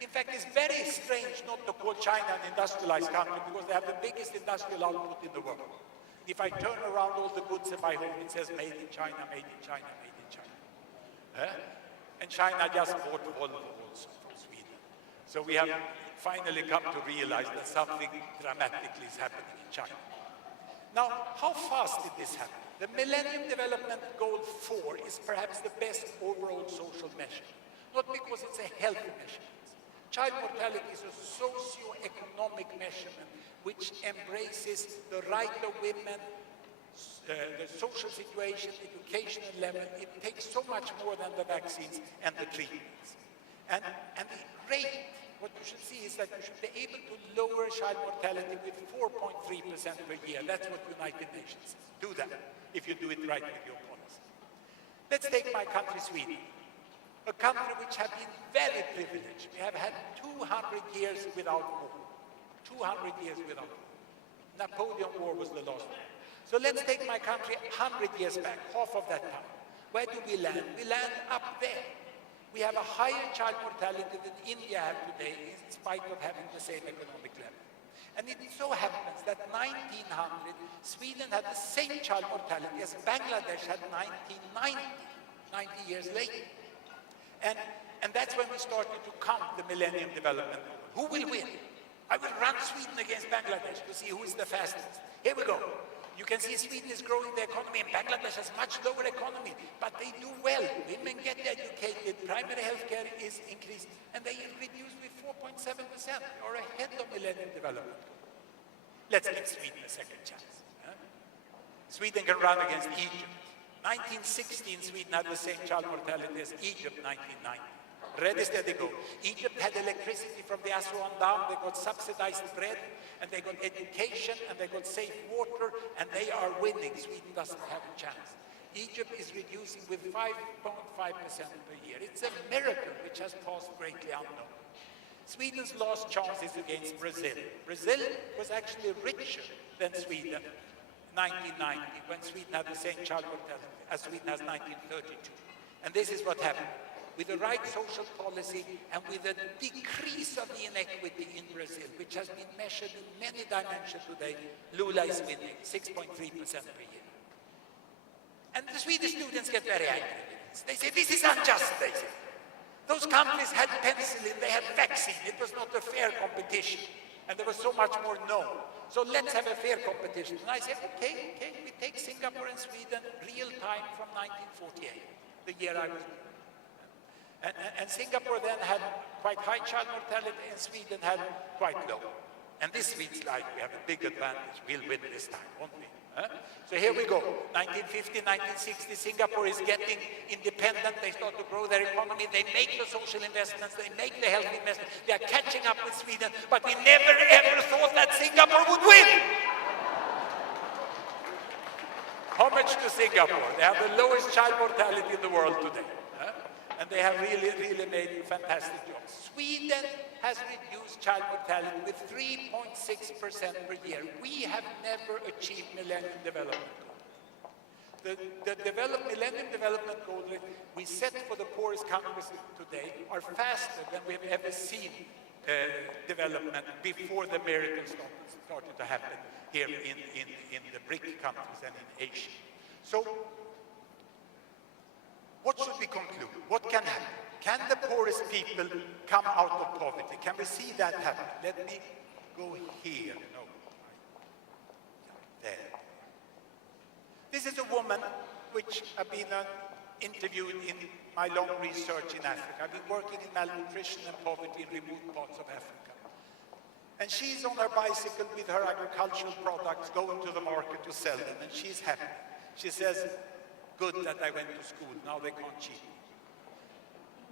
In fact, it's very strange not to call China an industrialized country because they have the biggest industrial output in the world. If I turn around all the goods in my home, it says made in China, made in China, made in China. And China just bought Volvo also from Sweden. So we have finally come to realize that something dramatically is happening in China. Now, how fast did this happen? The Millennium Development Goal 4 is perhaps the best overall social measure. Not because it's a health measurement. Child mortality is a socio-economic measurement which embraces the right of women, the social situation, educational level. It takes so much more than the vaccines and the treatments. And the rate, what you should see is that you should be able to lower child mortality with 4.3% per year. That's what United Nations says. Do that if you do it right with your policy. Let's take my country, Sweden. A country which has been very privileged. We have had 200 years without war. 200 years without war. Napoleon War was the last one. So let's take my country 100 years back, half of that time. Where do we land? We land up there. We have a higher child mortality than India has today, in spite of having the same economic level. And it so happens that 1900, Sweden had the same child mortality as Bangladesh had 1990, 90 years later. And that's when we started to count the Millennium Development Goal. Who will win? I will run Sweden against Bangladesh to see who is the fastest. Here we go. You can see Sweden is growing the economy, and Bangladesh has much lower economy, but they do well. Women get educated, primary health care is increased, and they reduce with 4.7%, or ahead of Millennium Development Goal. Let's give Sweden a second chance. Sweden can run against Egypt. 1916, Sweden had the same child mortality as Egypt 1990. Ready, steady, go. Egypt had electricity from the Aswan Dam, they got subsidized bread, and they got education, and they got safe water, and they are winning. Sweden doesn't have a chance. Egypt is reducing with 5.5% per year. It's a miracle which has passed greatly unknown. Sweden's last chance is against Brazil. Brazil was actually richer than Sweden 1990, when Sweden had the same child mortality as Sweden has 1932. And this is what happened. With the right social policy and with a decrease of the inequity in Brazil, which has been measured in many dimensions today, Lula is winning 6.3% per year. And the Swedish students get very angry with this. They say, this is unjust, they say. Those countries had penicillin, they had vaccine. It was not a fair competition. And there was so much more no. So let's have a fair competition. And I said, okay, we take Singapore and Sweden real time from 1948, the year I was born. And Singapore then had quite high child mortality, and Sweden had quite low. And this Swedes like we have a big advantage. We'll win this time, won't we? So here we go. 1950, 1960, Singapore is getting independent. They start to grow their economy. They make the social investments. They make the health investments. They are catching up with Sweden. But we never ever thought that Singapore would win. Homage to Singapore. They have the lowest child mortality in the world today. And they have really made fantastic jobs. Sweden has reduced child mortality with 3.6% per year. We have never achieved Millennium Development Goal. The Millennium Development Goal that we set for the poorest countries today are faster than we've ever seen development before the miracles started to happen here in the BRIC countries and in Asia. So, what should we conclude? What can happen? Can the poorest people come out of poverty? Can we see that happen? Let me go here. No. There. This is a woman which I've been interviewed in my long research in Africa. I've been working in malnutrition and poverty in remote parts of Africa. And she's on her bicycle with her agricultural products going to the market to sell them, and she's happy. She says, good that I went to school, now they can't cheat me.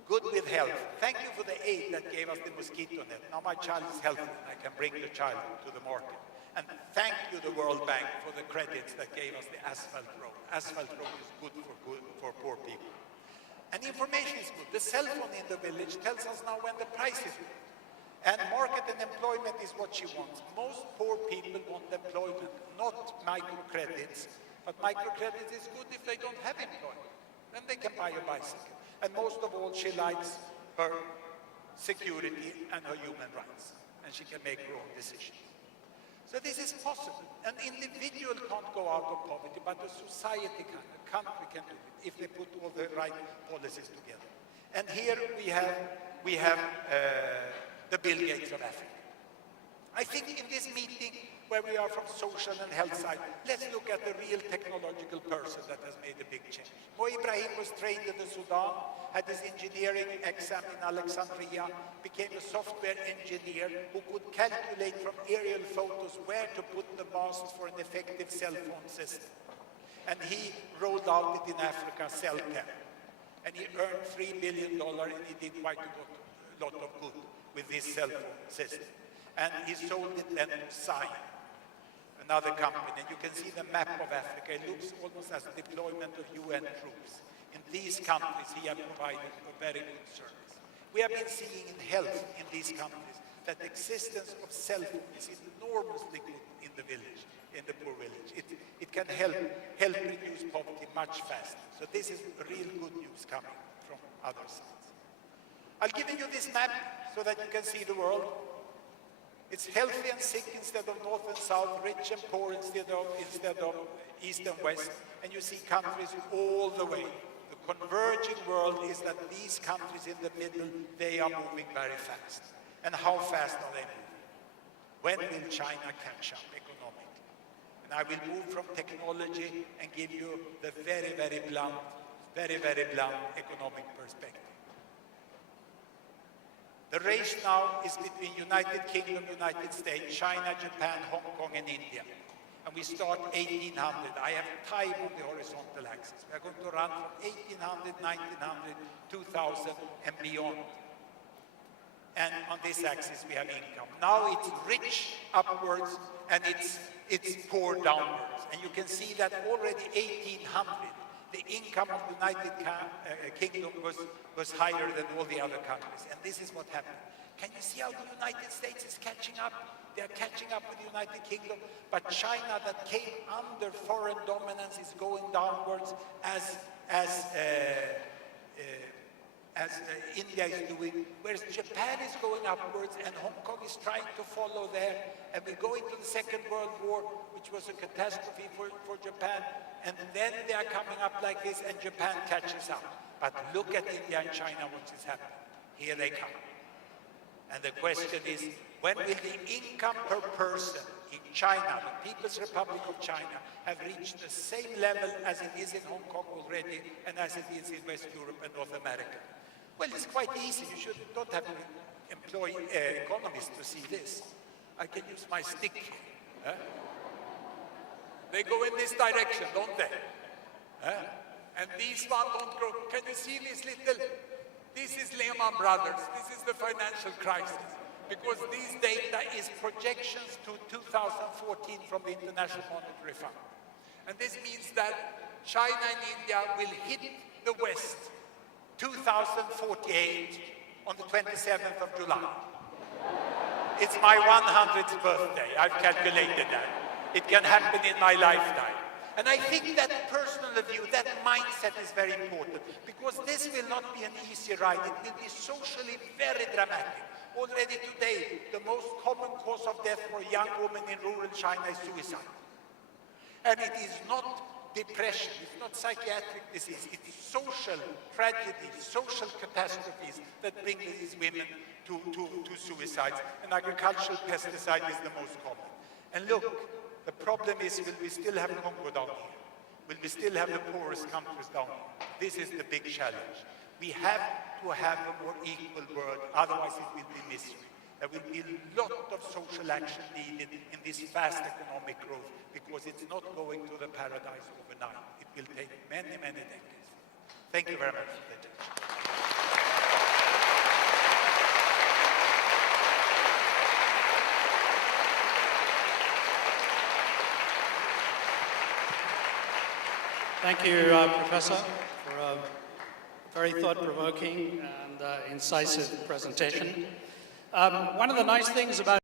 Good with health. Thank you for the aid that gave us the mosquito net. Now my child is healthy, and I can bring the child to the market. And thank you, the World Bank, for the credits that gave us the asphalt road. Asphalt road is good for poor people. And information is good. The cell phone in the village tells us now when the price is good. And market and employment is what she wants. Most poor people want employment, not microcredits. But microcredit is good if they don't have employment. Then they can buy a bicycle. And most of all, she likes her security, and her human rights. And she can make her own decisions. So this is possible. An individual can't go out of poverty, but a society can, a country can do it if they put all the right policies together. And here we have the Bill Gates of Africa. I think in this meeting, where we are from social and health side, let's look at the real technological person that has made a big change. Mo Ibrahim was trained in the Sudan, had his engineering exam in Alexandria, became a software engineer who could calculate from aerial photos where to put the masts for an effective cell phone system. And he rolled out it in Africa, Cellcam. And he earned $3 billion, and he did quite a lot of good with this cell phone system. And he sold it then to Sign, another company. And you can see the map of Africa. It looks almost as a deployment of UN troops. In these countries, he has provided a very good service. We have been seeing in health in these countries that the existence of cell phone is enormously good in the village, in the poor village. It can help reduce poverty much faster. So this is real good news coming from other sides. I'll give you this map so that you can see the world. It's healthy and sick instead of north and south, rich and poor instead of east and west. And you see countries all the way. The converging world is that these countries in the middle, they are moving very fast. And how fast are they moving? When will China catch up economically? And I will move from technology and give you the very, very blunt economic perspective. The race now is between United Kingdom, United States, China, Japan, Hong Kong, and India. And we start 1800. I have time on the horizontal axis. We are going to run from 1800, 1900, 2000, and beyond. And on this axis we have income. Now it's rich upwards, and it's poor downwards. And you can see that already 1800, the income of the United Kingdom was higher than all the other countries. And this is what happened. Can you see how the United States is catching up? They are catching up with the United Kingdom. But China, that came under foreign dominance, is going downwards as India is doing, whereas Japan is going upwards and Hong Kong is trying to follow there. And we go into the Second World War, which was a catastrophe for Japan. And then they are coming up like this, and Japan catches up. But look at India and China, what is happening. Here they come. And the question is, when will the income per person in China, the People's Republic of China, have reached the same level as it is in Hong Kong already, and as it is in West Europe and North America? Well, it's quite easy. You don't have to employ economists to see this. I can use my stick here. Huh? They go in this direction, don't they? Huh? And these ones don't grow. Can you see this little? This is Lehman Brothers. This is the financial crisis. Because these data is projections to 2014 from the International Monetary Fund. And this means that China and India will hit the West 2048 on the 27th of July. It's my 100th birthday. I've calculated that. It can happen in my lifetime. And I think that personal view, that mindset is very important, because this will not be an easy ride. It will be socially very dramatic. Already today, the most common cause of death for a young woman in rural China is suicide. And it is not depression, it's not psychiatric disease, it's social tragedies, social catastrophes that bring these women to suicides. And agricultural pesticide is the most common. And look, the problem is, will we still have Congo down here? Will we still have the poorest countries down here? This is the big challenge. We have to have a more equal world, otherwise it will be misery. There will be a lot of social action needed in this fast economic growth, because it's not going to the paradise overnight. It will take many, many decades. Thank you very much for the attention. Thank you, Professor, for a very thought-provoking and incisive presentation. One of the nice things about